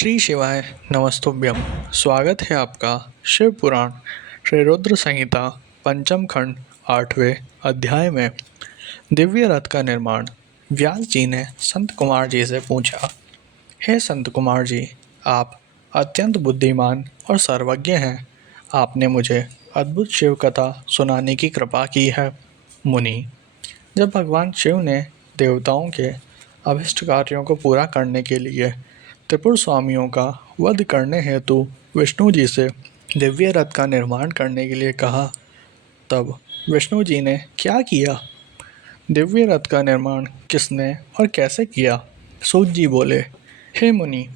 श्री शिवाय नमस्तुभ्यम। स्वागत है आपका शिव पुराण श्री रुद्र संहिता पंचम खंड 8वें अध्याय में। दिव्य रथ का निर्माण। व्यास जी ने संत कुमार जी से पूछा, हे संत कुमार जी, आप अत्यंत बुद्धिमान और सर्वज्ञ हैं। आपने मुझे अद्भुत शिव कथा सुनाने की कृपा की है। मुनि, जब भगवान शिव ने देवताओं के अभिष्ट कार्यों को पूरा करने के लिए त्रिपुर स्वामियों का वध करने हेतु विष्णु जी से दिव्य रथ का निर्माण करने के लिए कहा, तब विष्णु जी ने क्या किया? दिव्य रथ का निर्माण किसने और कैसे किया? सूत जी बोले, हे मुनि,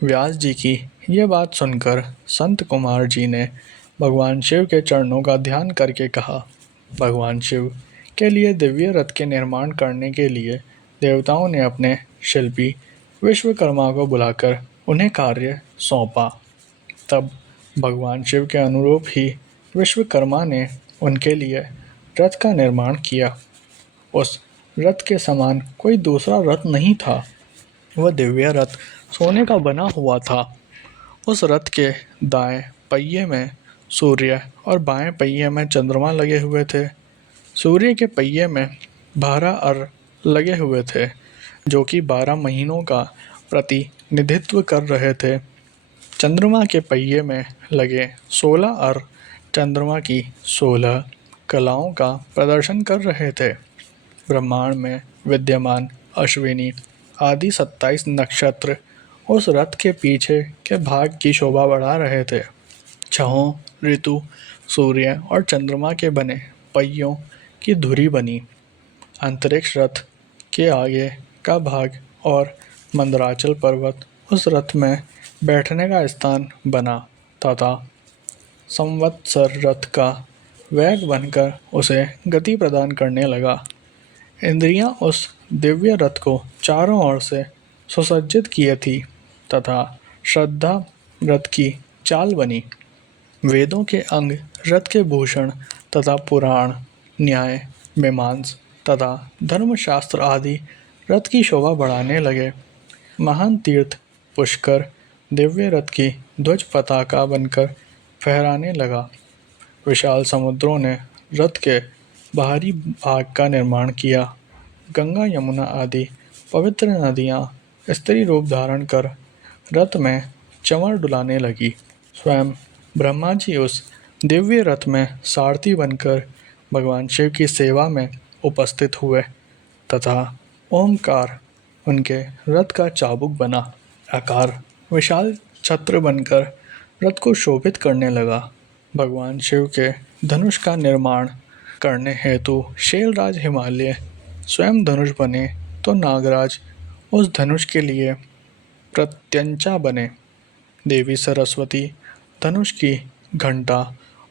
व्यास जी की ये बात सुनकर संत कुमार जी ने भगवान शिव के चरणों का ध्यान करके कहा, भगवान शिव के लिए दिव्य रथ के निर्माण करने के लिए देवताओं ने अपने शिल्पी विश्वकर्मा को बुलाकर उन्हें कार्य सौंपा। तब भगवान शिव के अनुरूप ही विश्वकर्मा ने उनके लिए रथ का निर्माण किया। उस रथ के समान कोई दूसरा रथ नहीं था। वह दिव्य रथ सोने का बना हुआ था। उस रथ के दाएं पहिए में सूर्य और बाएं पहिए में चंद्रमा लगे हुए थे। सूर्य के पहिए में 12 अर्घ लगे हुए थे, जो कि 12 महीनों का प्रतिनिधित्व कर रहे थे। चंद्रमा के पहिए में लगे 16 अर्घ चंद्रमा की 16 कलाओं का प्रदर्शन कर रहे थे। ब्रह्मांड में विद्यमान अश्विनी आदि 27 नक्षत्र उस रथ के पीछे के भाग की शोभा बढ़ा रहे थे। छहों ऋतु सूर्य और चंद्रमा के बने पहियों की धुरी बनी। अंतरिक्ष रथ के आगे का भाग और मंदराचल पर्वत उस रथ में बैठने का स्थान बना तथा संवत्सर रथ का वेग बनकर उसे गति प्रदान करने लगा। इंद्रियां उस दिव्य रथ को चारों ओर से सुसज्जित किए थी तथा श्रद्धा रथ की चाल बनी। वेदों के अंग रथ के भूषण तथा पुराण, न्याय, मीमांस तथा धर्मशास्त्र आदि रथ की शोभा बढ़ाने लगे। महान तीर्थ पुष्कर दिव्य रथ की ध्वज पताका बनकर फहराने लगा। विशाल समुद्रों ने रथ के बाहरी भाग का निर्माण किया। गंगा यमुना आदि पवित्र नदियाँ स्त्री रूप धारण कर रथ में चंवर डुलाने लगी। स्वयं ब्रह्मा जी उस दिव्य रथ में सारथी बनकर भगवान शिव की सेवा में उपस्थित हुए तथा ओमकार उनके रथ का चाबुक बना। आकार विशाल छत्र बनकर रथ को शोभित करने लगा। भगवान शिव के धनुष का निर्माण करने हेतु शैलराज हिमालय स्वयं धनुष बने तो नागराज उस धनुष के लिए प्रत्यंचा बने। देवी सरस्वती धनुष की घंटा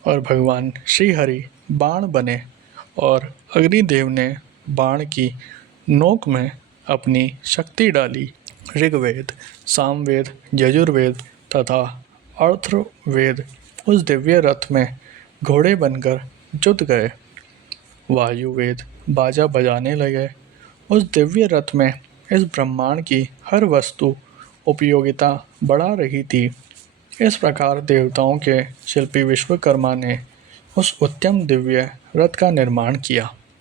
और भगवान श्रीहरि बाण बने और अग्निदेव ने बाण की नोक में अपनी शक्ति डाली। ऋग्वेद, सामवेद, यजुर्वेद तथा अथर्ववेद उस दिव्य रथ में घोड़े बनकर जुट गए। वायुवेद बाजा बजाने लगे। उस दिव्य रथ में इस ब्रह्मांड की हर वस्तु उपयोगिता बढ़ा रही थी। इस प्रकार देवताओं के शिल्पी विश्वकर्मा ने उस उत्तम दिव्य रथ का निर्माण किया।